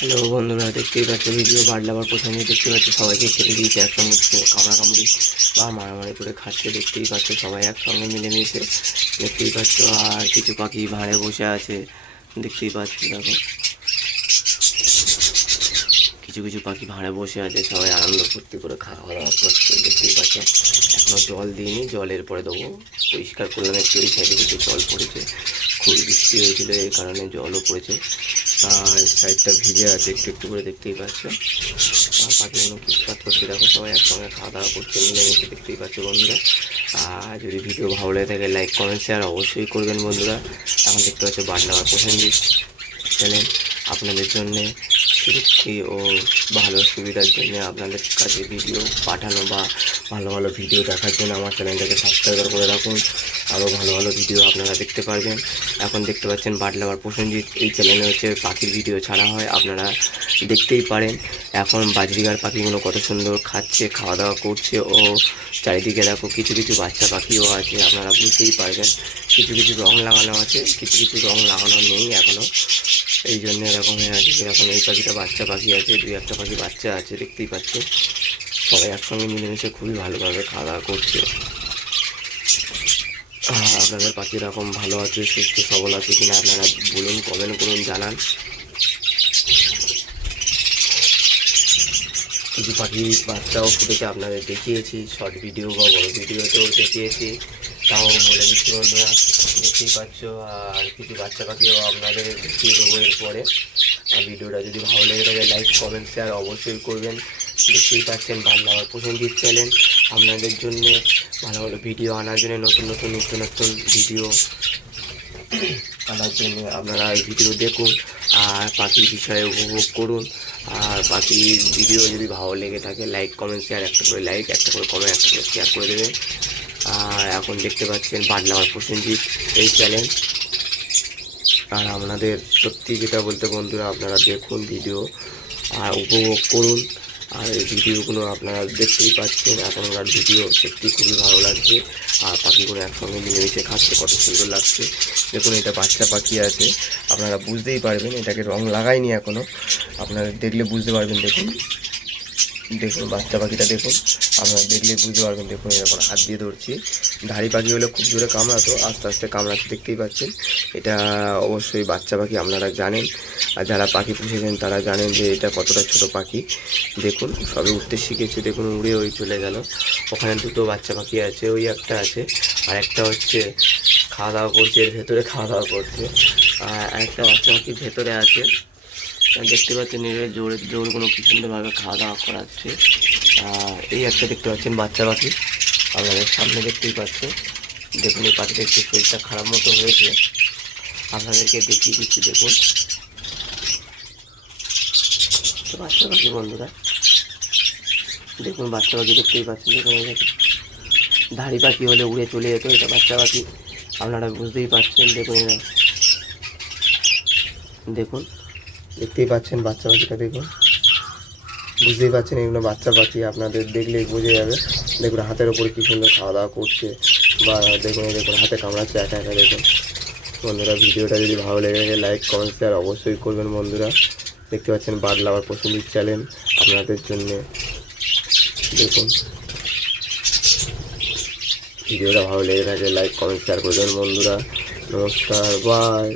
Hello বন্ধুরা, দেখতেই পাচ্ছ ভিডিও বার্ড লাভার প্রথমে দেখতে পাচ্ছ সবাইকে খেতে দিয়েছে একসঙ্গে কামড়াকামড়ি বা মারামারি করে খাচ্ছে। দেখতেই পাচ্ছ সবাই একসঙ্গে মিলেমিশে দেখতেই পাচ্ছ। আর কিছু পাখি ভাঁড়ে বসে আছে দেখতেই পাচ্ছ। দেখো কিছু কিছু পাখি ভাঁড়ে বসে আছে, সবাই আনন্দ ফুর্তি করে খাওয়া দাওয়া করছে দেখতেই পাচ্ছ। এখনও জল দিইনি, জলের পরে দেবো। পরিষ্কার করলাম একটু, এই সাইডে কিছু জল পড়েছে, খুব বৃষ্টি হয়েছিল এই কারণে জলও পড়েছে। আর সাইডটা ভিজে আছে একটু একটু করে দেখতেই পাচ্ছ। আর পাখিগুলো ফুটপাত করছে, দেখো সবাই একসঙ্গে খাওয়া দাওয়া করছে মিলেমিশে দেখতেই পাচ্ছ বন্ধুরা। আর যদি ভিডিও ভালো লাগে থাকে লাইক কমেন্ট শেয়ার অবশ্যই করবেন বন্ধুরা। এখন দেখতে পাচ্ছ বার্ড লাভার প্রসেনজিৎ চ্যানেল আপনাদের জন্যে সুরক্ষিত ও ভালো সুবিধার জন্য আপনাদের কাছে ভিডিও পাঠানো বা ভালো ভালো ভিডিও দেখার জন্য আমার চ্যানেলটাকে সাবস্ক্রাইব করে রাখুন। আরও ভালো ভালো ভিডিও আপনারা দেখতে পারবেন। এখন দেখতে পাচ্ছেন বার্ড লাভার প্রসেনজিৎ, এই চ্যানেলে হচ্ছে পাখির ভিডিও ছাড়া হয়, আপনারা দেখতেই পারেন। এখন বাজরিগার পাখিগুলো কত সুন্দর খাচ্ছে, খাওয়া দাওয়া করছে ও চারিদিকে দেখো কিছু কিছু বাচ্চা পাখিও আছে, আপনারা বুঝতেই পারবেন। কিছু কিছু রং লাগানো আছে, কিছু কিছু রং লাগানো নেই এখনও, এই জন্য এরকম হয়ে আছে। যেরকম এই পাখিটা বাচ্চা পাখি আছে, দুই একটা পাখি বাচ্চা আছে দেখতেই পাচ্ছ। সবাই একসঙ্গে মিলেমিশে খুবই ভালোভাবে খাওয়া দাওয়া করছে। আপনাদের পাখি এরকম ভালো আছে, সুস্থ সবল আছে কিনা আপনারা বলুন, কমেন্ট করুন, জানান। কিছু পাখি বাচ্চাও ফুটেছে, আপনাদের দেখিয়েছি শর্ট ভিডিও বা বড় ভিডিওতেও দেখিয়েছি, তাও বলে দিচ্ছি বন্ধুরা দেখতেই পাচ্ছ। আর কিছু বাচ্চা পাখিও আপনাদের দেখিয়ে দেবো এরপরে। আর ভিডিওটা যদি ভালো লেগে থাকে লাইক কমেন্ট শেয়ার অবশ্যই করবেন। দেখতেই পাচ্ছেন বার্ড লাভার প্রসেনজিৎ চ্যানেল আপনাদের জন্য ভালো ভালো ভিডিও আনার জন্য, নতুন নতুন নিত্য নতুন ভিডিও আনার জন্য আপনারা এই ভিডিও দেখুন আর পাখির বিষয়ে উপভোগ করুন। আর পাখির ভিডিও যদি ভালো লেগে থাকে লাইক কমেন্ট শেয়ার, একটা করে লাইক, একটা করে কমেন্ট, একটা করে শেয়ার করে দেবেন। আর এখন দেখতে পাচ্ছেন বার্ড লাভার প্রসেনজিৎ এই চ্যানেল। আর আপনাদের সত্যি যেটা বলতে বন্ধুরা, আপনারা দেখুন ভিডিও আর উপভোগ করুন। আর এই ভিডিওগুলো আপনারা দেখতেই পাচ্ছেন, এখনকার ভিডিও সত্যি খুবই ভালো লাগছে। আর পাখিগুলো একসঙ্গে মিলেমিশে খাচ্ছে, কত সুন্দর লাগছে। দেখুন এটা বাচ্চা পাখি আছে, আপনারা বুঝতেই পারবেন, এটাকে রং লাগাইনি এখনও, আপনারা দেখলে বুঝতে পারবেন। দেখুন দেখুন বাচ্চা পাখিটা দেখুন, আপনারা দেখলে বুঝতে পারবেন। দেখুন এরকম হাত দিয়ে ধরছি, ধাড়ি পাখি হলে খুব জোরে কামড়াতো, আস্তে আস্তে কামড়াতে দেখতেই পাচ্ছেন। এটা অবশ্যই বাচ্চা পাখি, আপনারা জানেন। আর যারা পাখি পুষেছেন তারা জানেন যে এটা কতটা ছোট পাখি। দেখুন সবে উঠতে শিখেছে, দেখুন উড়ে ওই চলে গেল। ওখানে দুটো বাচ্চা পাখি আছে, ওই একটা আছে, আর একটা হচ্ছে খাওয়া দাওয়া করছে, এর ভেতরে খাওয়া দাওয়া করছে। আর একটা বাচ্চা পাখি ভেতরে আছে, দেখতে পাচ্ছেন এর জোরগুলো কি সুন্দরভাবে খাওয়া দাওয়া করাচ্ছে। আর এই একটা দেখতে পাচ্ছেন বাচ্চা পাখি আপনাদের সামনে দেখতেই পাচ্ছে। দেখুন এই পাখিটা একটু শরীরটা খারাপ মতো হয়েছে, আপনাদেরকে দেখিয়ে দিচ্ছি। দেখুন বাচ্চা পাখি বন্ধুরা, দেখুন বাচ্চা পাখি দেখতেই পাচ্ছেন। দেখুন ধাড়ি পাখি হলে উড়ে চলে যেত, এটা বাচ্চা পাখি, আপনারা বুঝতেই পারছেন। দেখুন এরা, দেখুন দেখতেই পাচ্ছেন বাচ্চা পাখিটা, দেখুন বুঝতেই পারছেন এগুলো বাচ্চা পাখি, আপনাদের দেখলেই বোঝা যাবে। দেখুন হাতের ওপরে কী সুন্দর খাওয়া দাওয়া করছে, বা দেখুন দেখুন হাতে কামড়াচ্ছে একা একা। দেখুন বন্ধুরা ভিডিওটা যদি ভালো লেগে থাকে লাইক কমেন্ট শেয়ার অবশ্যই করবেন বন্ধুরা। দেখতে পাচ্ছেন বার্ড লাভার প্রসেনজিৎ চ্যানেল আপনাদের জন্যে। দেখুন ভিডিওটা ভালো লেগে থাকে লাইক কমেন্ট শেয়ার করবেন বন্ধুরা। নমস্কার, বাই।